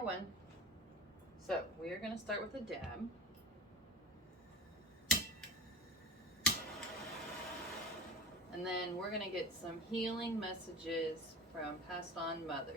number 1. So we are going to start with a dab. And then we're going to get some healing messages from passed on mothers.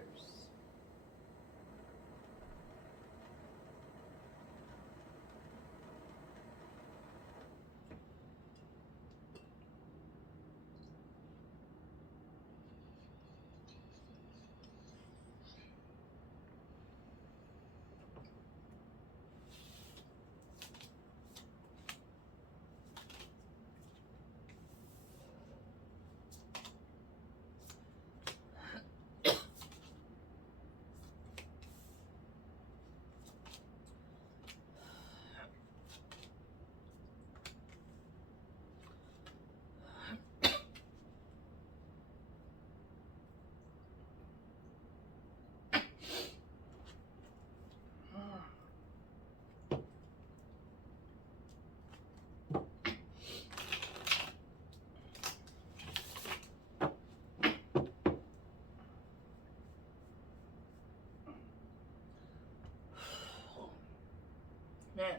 Man,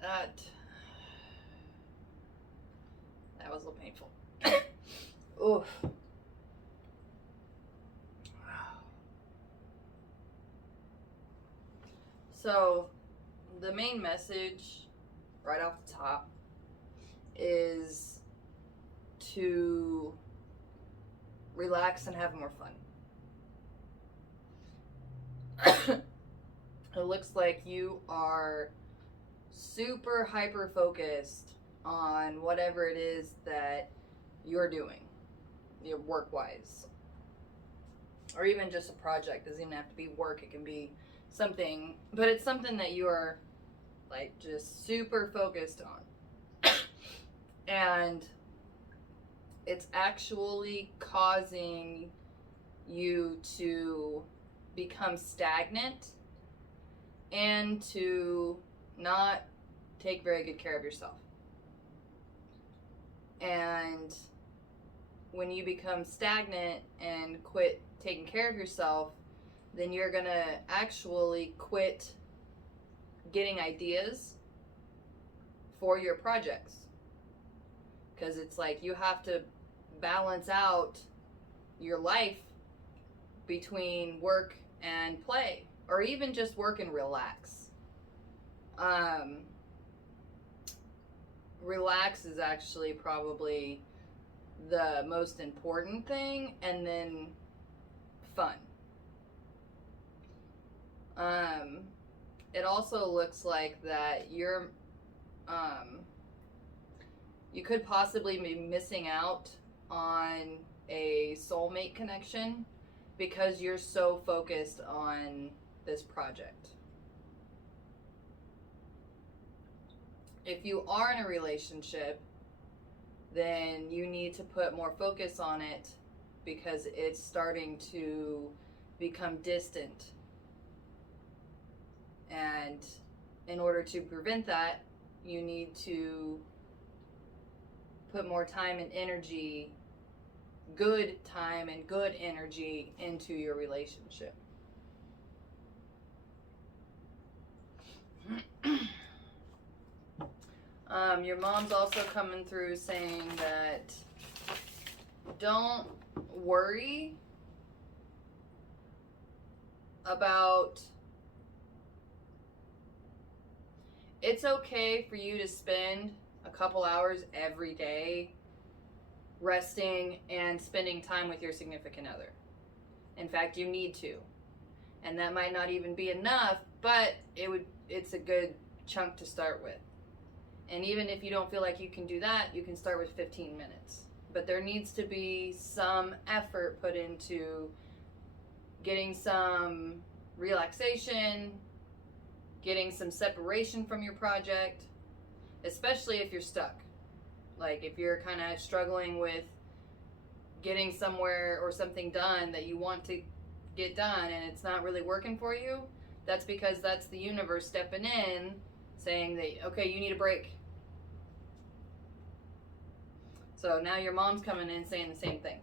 that was a little painful. Oof. So, the main message right off the top is to relax and have more fun. It looks like you are super hyper focused on whatever it is that you're doing, your work wise, or even just a project. It doesn't even have to be work, it can be something, but it's something that you are like just super focused on. And it's actually causing you to become stagnant and to not take very good care of yourself. And when you become stagnant and quit taking care of yourself, then you're gonna actually quit getting ideas for your projects. Because it's like you have to balance out your life between work and play, or even just work and relax. Relax is actually probably the most important thing, and then fun. It also looks like that you could possibly be missing out on a soulmate connection because you're so focused on this project. If you are in a relationship, then you need to put more focus on it because it's starting to become distant. And in order to prevent that, you need to put more time and energy, good time and good energy into your relationship. Your mom's also coming through saying that don't worry about, it's okay for you to spend a couple hours every day resting and spending time with your significant other. In fact, you need to. And that might not even be enough, but it's a good chunk to start with. And even if you don't feel like you can do that, you can start with 15 minutes. But there needs to be some effort put into getting some relaxation, getting some separation from your project, especially if you're stuck. Like if you're kind of struggling with getting somewhere or something done that you want to get done and it's not really working for you, that's because that's the universe stepping in saying that, okay, you need a break. So now your mom's coming in saying the same thing.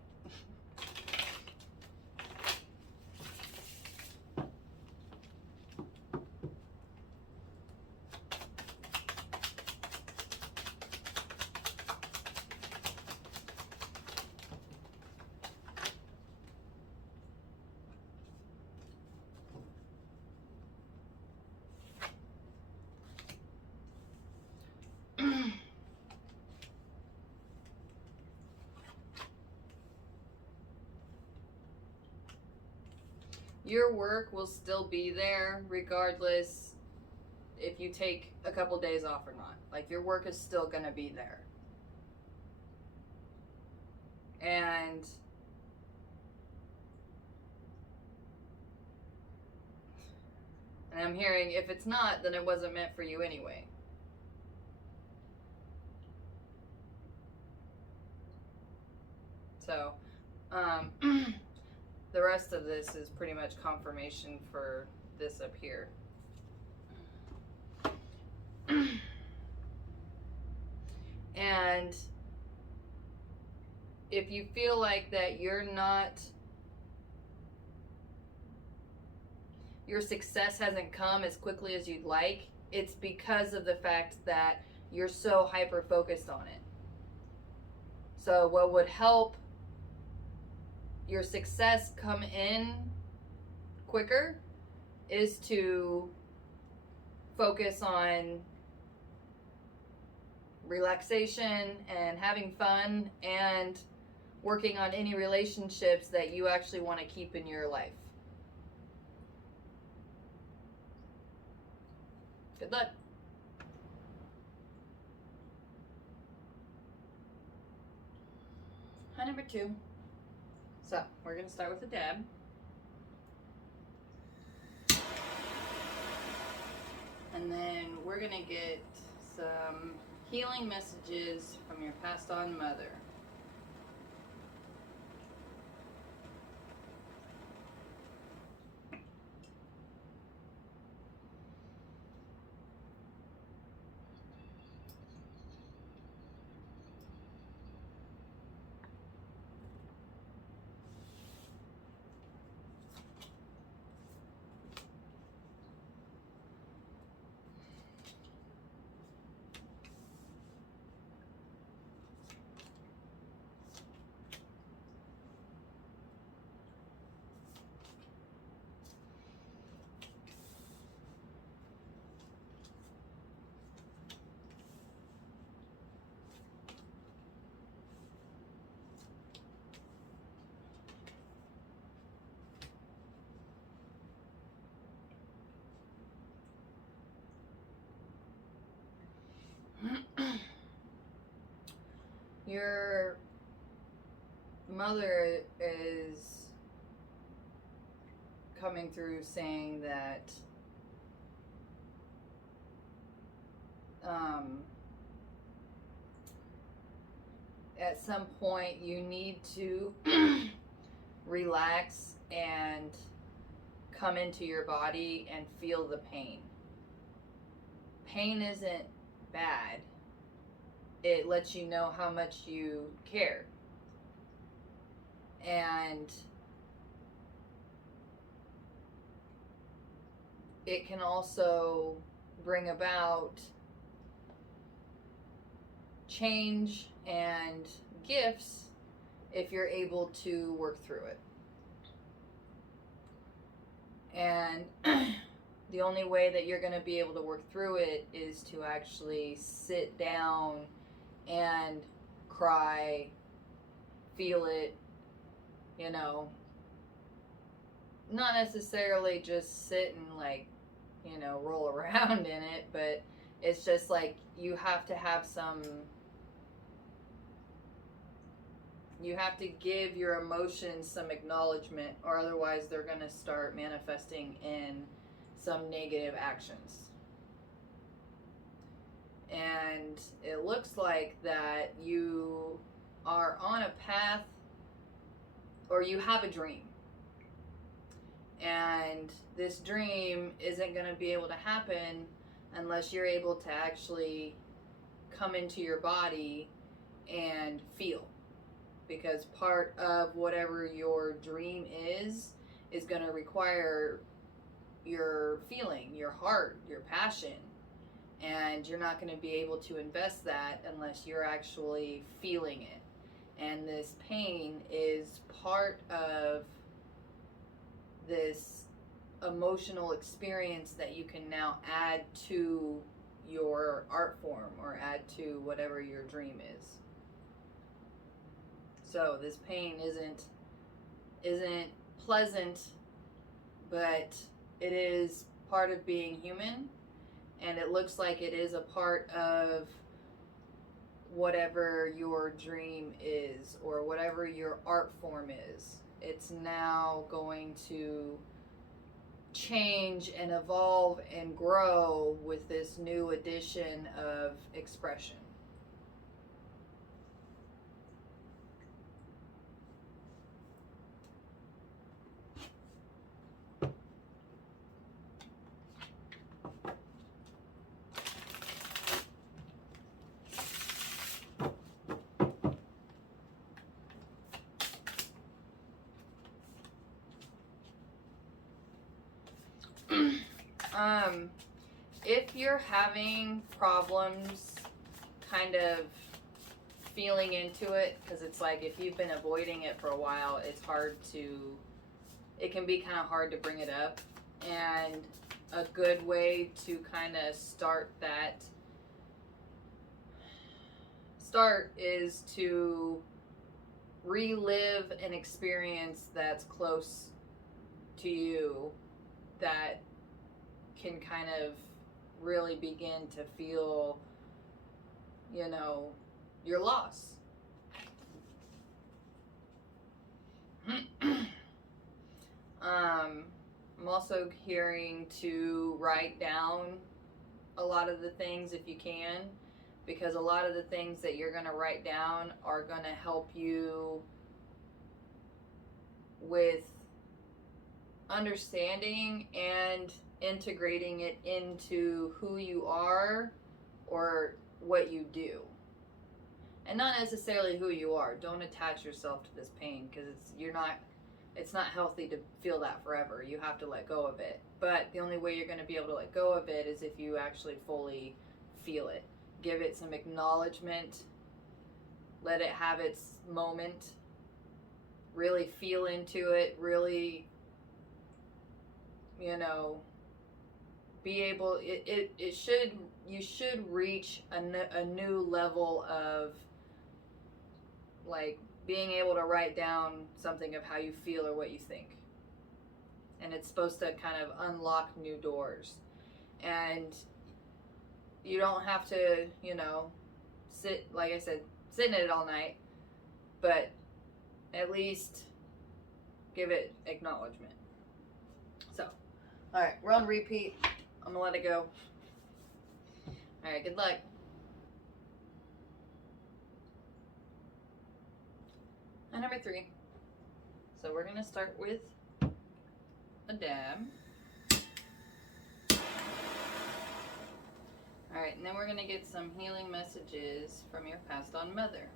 your work will still be there regardless if you take a couple days off or not. Like, your work is still going to be there. And I'm hearing, if it's not, then it wasn't meant for you anyway. So, the rest of this is pretty much confirmation for this up here. And if you feel like that your success hasn't come as quickly as you'd like, it's because of the fact that you're so hyper focused on it. So what would help your success come in quicker is to focus on relaxation and having fun and working on any relationships that you actually want to keep in your life. Good luck. Hi, number 2. So, we're going to start with a dab. And then we're going to get some healing messages from your passed on mother. Your mother is coming through saying that at some point you need to relax and come into your body and feel the pain. Pain isn't bad. It lets you know how much you care. And it can also bring about change and gifts if you're able to work through it. And the only way that you're going to be able to work through it is to actually sit down and cry, feel it, not necessarily just sit and roll around in it, but it's just like you have to give your emotions some acknowledgement, or otherwise they're going to start manifesting in some negative actions. And it looks like that you are on a path, or you have a dream. And this dream isn't going to be able to happen unless you're able to actually come into your body and feel. Because part of whatever your dream is going to require your feeling, your heart, your passion. And you're not going to be able to invest that unless you're actually feeling it. And this pain is part of this emotional experience that you can now add to your art form, or add to whatever your dream is. So this pain isn't pleasant, but it is part of being human, and it looks like it is a part of whatever your dream is or whatever your art form is. It's now going to change and evolve and grow with this new addition of expression. If you're having problems kind of feeling into it, because it's like if you've been avoiding it for a while, it can be kind of hard to bring it up. And a good way to kind of start is to relive an experience that's close to you that can kind of really begin to feel, your loss. I'm also hearing to write down a lot of the things if you can, because a lot of the things that you're going to write down are going to help you with understanding and integrating it into who you are or what you do. And not necessarily who you are. Don't attach yourself to this pain, because it's not healthy to feel that forever. You have to let go of it. But the only way you're going to be able to let go of it is if you actually fully feel it. Give it some acknowledgement. Let it have its moment. Really feel into it. Really, be able, you should reach a new level of, like, being able to write down something of how you feel or what you think. And it's supposed to kind of unlock new doors. And you don't have to, sit, like I said, sit in it all night, but at least give it acknowledgement. So, all right, we're on repeat. I'm gonna let it go. All right, good luck. And number 3. So we're gonna start with a dab. All right, and then we're gonna get some healing messages from your passed on mother.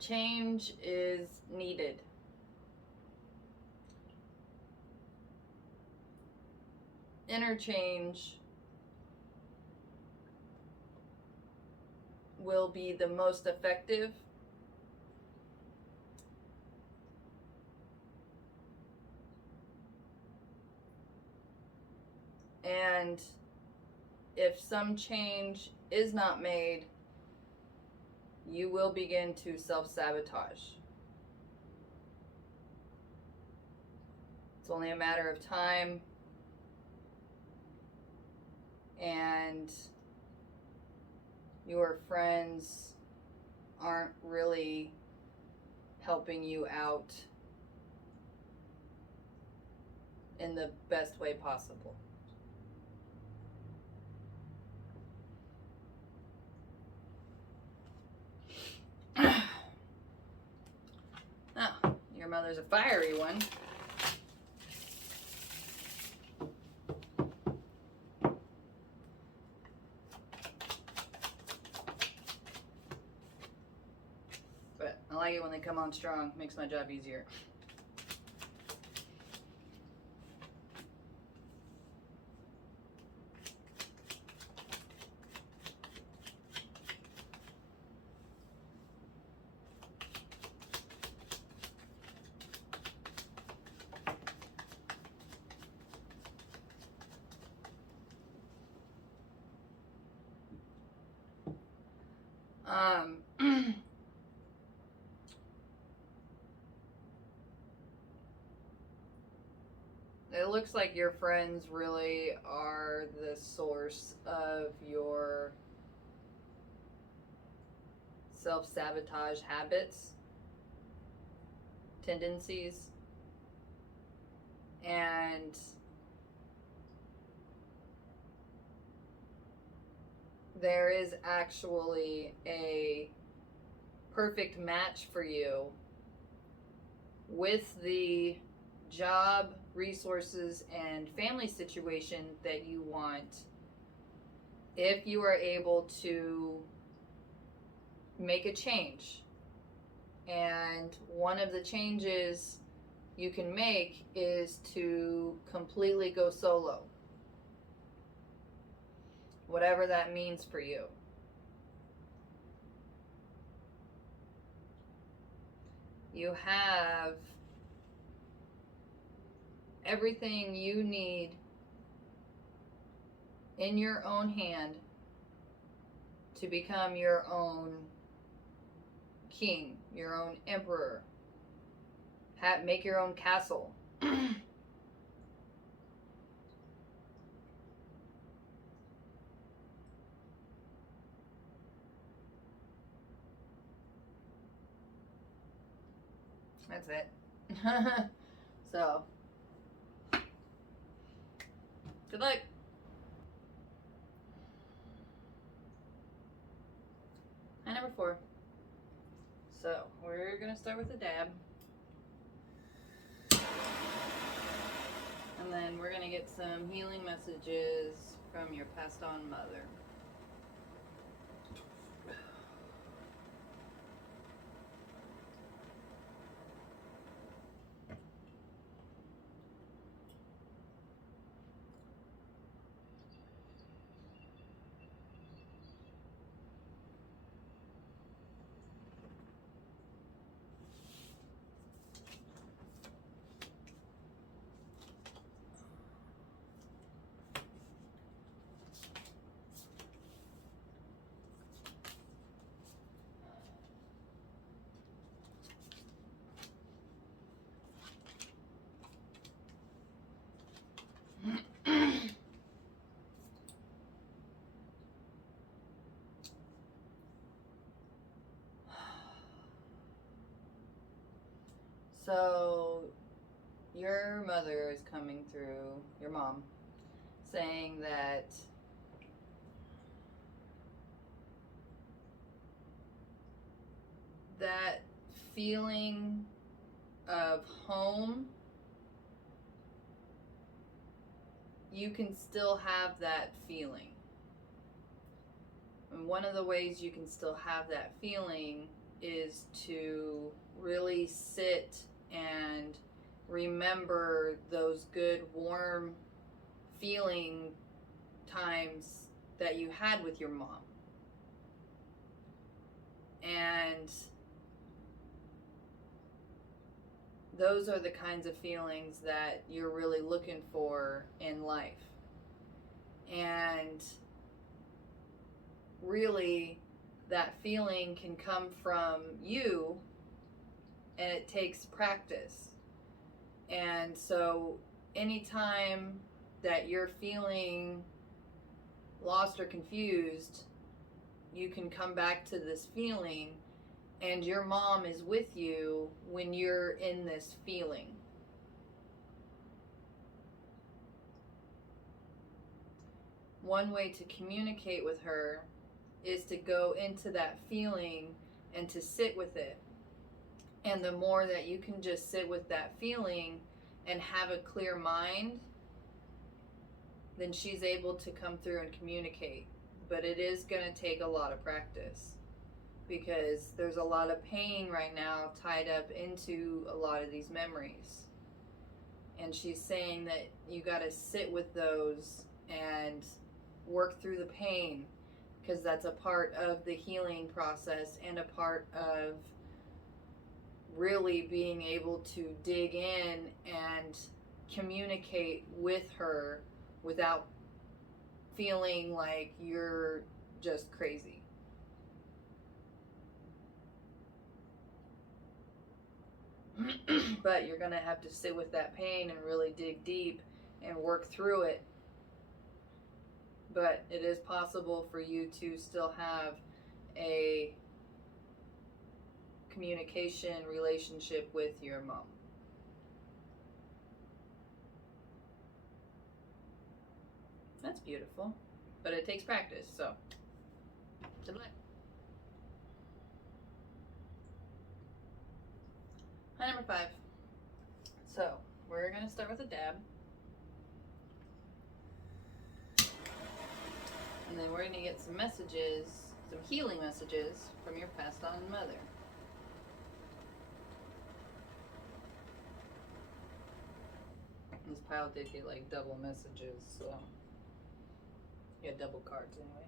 Change is needed. Interchange will be the most effective. And if some change is not made, you will begin to self-sabotage. It's only a matter of time, and your friends aren't really helping you out in the best way possible. Now, your mother's a fiery one. But I like it when they come on strong. Makes my job easier. It looks like your friends really are the source of your self-sabotage habits, tendencies, and there is actually a perfect match for you with the job, resources, and family situation that you want if you are able to make a change. And one of the changes you can make is to completely go solo, whatever that means for you. You have everything you need in your own hand to become your own king, your own emperor. Make your own castle. That's it. So, good luck. And number 4. So, we're going to start with a dab. And then we're going to get some healing messages from your passed on mother. So, your mother is coming through, your mom, saying that that feeling of home, you can still have that feeling. And one of the ways you can still have that feeling is to really sit and remember those good, warm feeling times that you had with your mom. And those are the kinds of feelings that you're really looking for in life. And really, that feeling can come from you, and it takes practice. And so anytime that you're feeling lost or confused, you can come back to this feeling, and your mom is with you when you're in this feeling. One way to communicate with her is to go into that feeling and to sit with it And the more that you can just sit with that feeling and have a clear mind, then she's able to come through and communicate. But it is going to take a lot of practice, because there's a lot of pain right now tied up into a lot of these memories. And she's saying that you got to sit with those and work through the pain, because that's a part of the healing process and a part of really being able to dig in and communicate with her without feeling like you're just crazy. But you're going to have to sit with that pain and really dig deep and work through it. But it is possible for you to still have a communication relationship with your mom. That's beautiful. But it takes practice, so good luck. Hi, number 5. So we're going to start with a dab. And then we're going to get some messages, some healing messages from your passed on mother. This pile did get like double messages, so yeah, double cards anyway.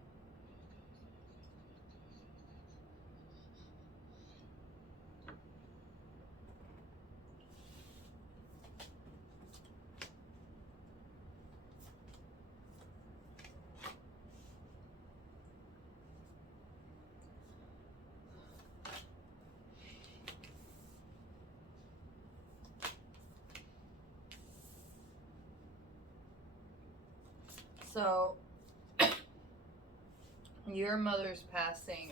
So, your mother's passing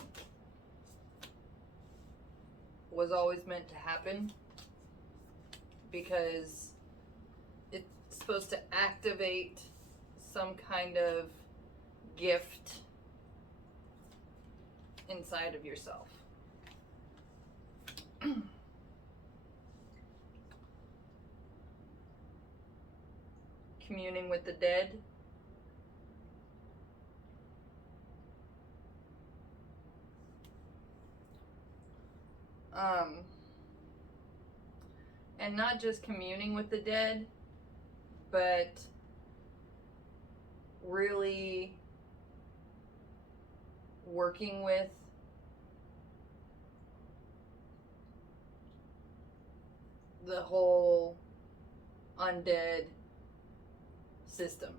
was always meant to happen, because it's supposed to activate some kind of gift inside of yourself. Communing with the dead. And not just communing with the dead, but really working with the whole undead system.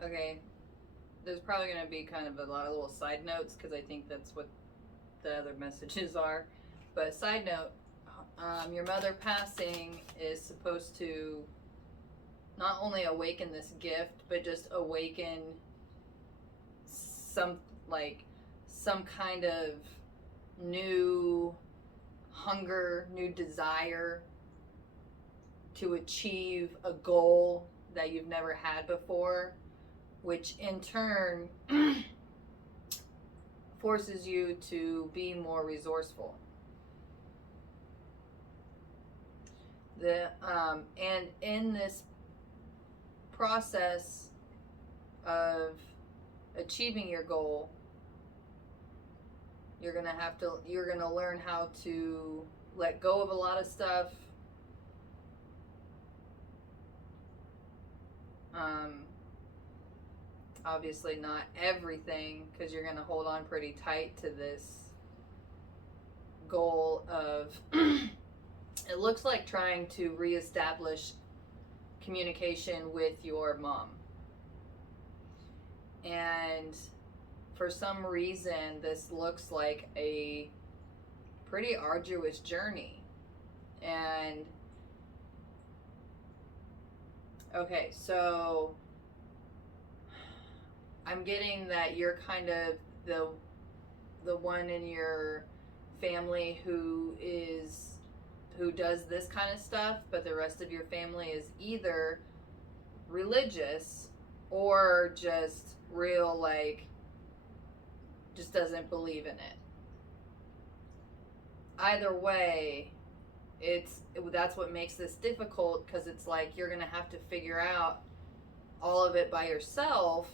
Okay, there's probably going to be kind of a lot of little side notes, because I think that's what the other messages are. But side note, your mother passing is supposed to not only awaken this gift, but just awaken some kind of new hunger, new desire to achieve a goal that you've never had before, which in turn forces you to be more resourceful. And in this process of achieving your goal, you're gonna learn how to let go of a lot of stuff. Obviously not everything, because you're gonna hold on pretty tight to this goal of it looks like trying to reestablish communication with your mom. And for some reason, this looks like a pretty arduous journey. And okay, so I'm getting that you're kind of the one in your family who does this kind of stuff, but the rest of your family is either religious or just real, like, just doesn't believe in it. Either way, that's what makes this difficult, because it's like you're gonna have to figure out all of it by yourself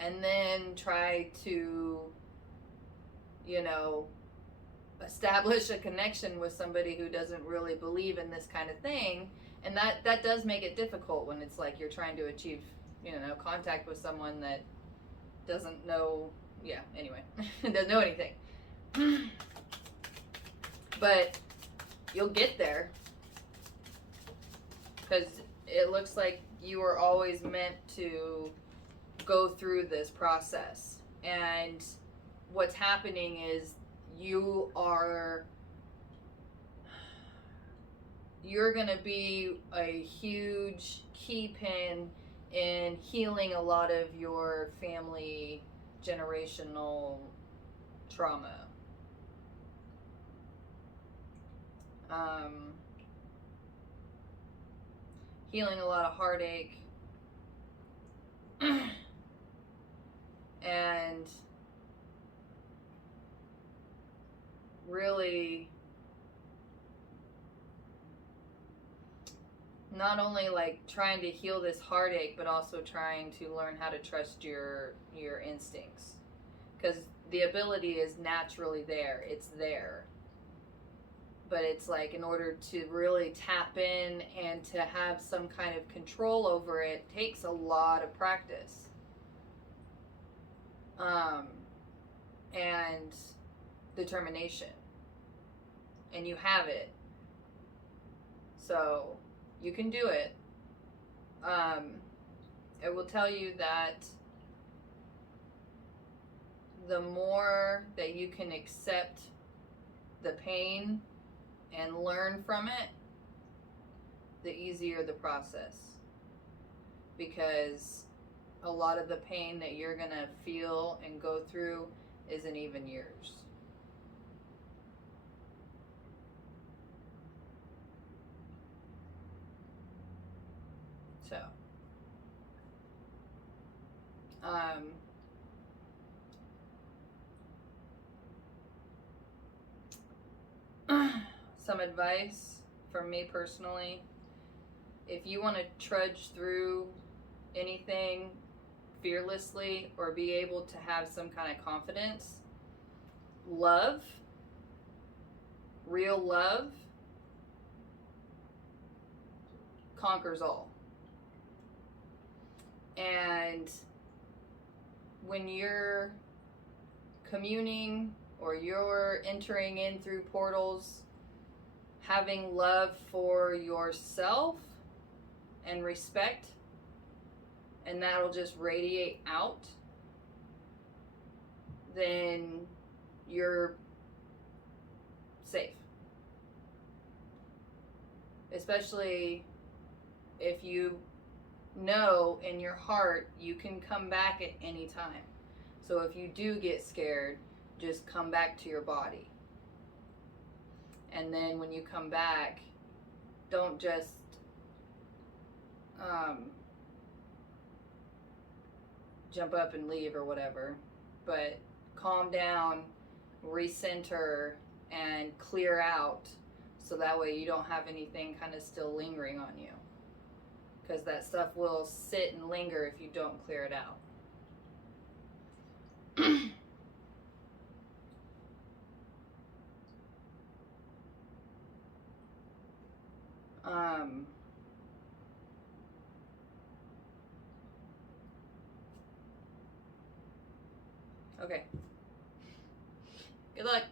and then try to, you know, establish a connection with somebody who doesn't really believe in this kind of thing. And that does make it difficult when it's like you're trying to achieve, you know, contact with someone that doesn't know, anyway, doesn't know anything. But you'll get there, because it looks like you were always meant to go through this process. And what's happening is you're going to be a huge key pin in healing a lot of your family generational trauma. Healing a lot of heartache, and really not only like trying to heal this heartache, but also trying to learn how to trust your instincts, because the ability is naturally there. It's there. But it's like, in order to really tap in and to have some kind of control over it, takes a lot of practice. And determination. And you have it. So you can do it. It will tell you that the more that you can accept the pain and learn from it, the easier the process. Because a lot of the pain that you're going to feel and go through isn't even yours. So, some advice from me personally: if you want to trudge through anything fearlessly or be able to have some kind of confidence, love, real love, conquers all. And when you're communing or you're entering in through portals, having love for yourself and respect, and that'll just radiate out, then you're safe. Especially if you know in your heart you can come back at any time. So if you do get scared, just come back to your body. And then when you come back, don't just jump up and leave or whatever, but calm down, recenter, and clear out, so that way you don't have anything kind of still lingering on you, because that stuff will sit and linger if you don't clear it out. Okay. Good luck.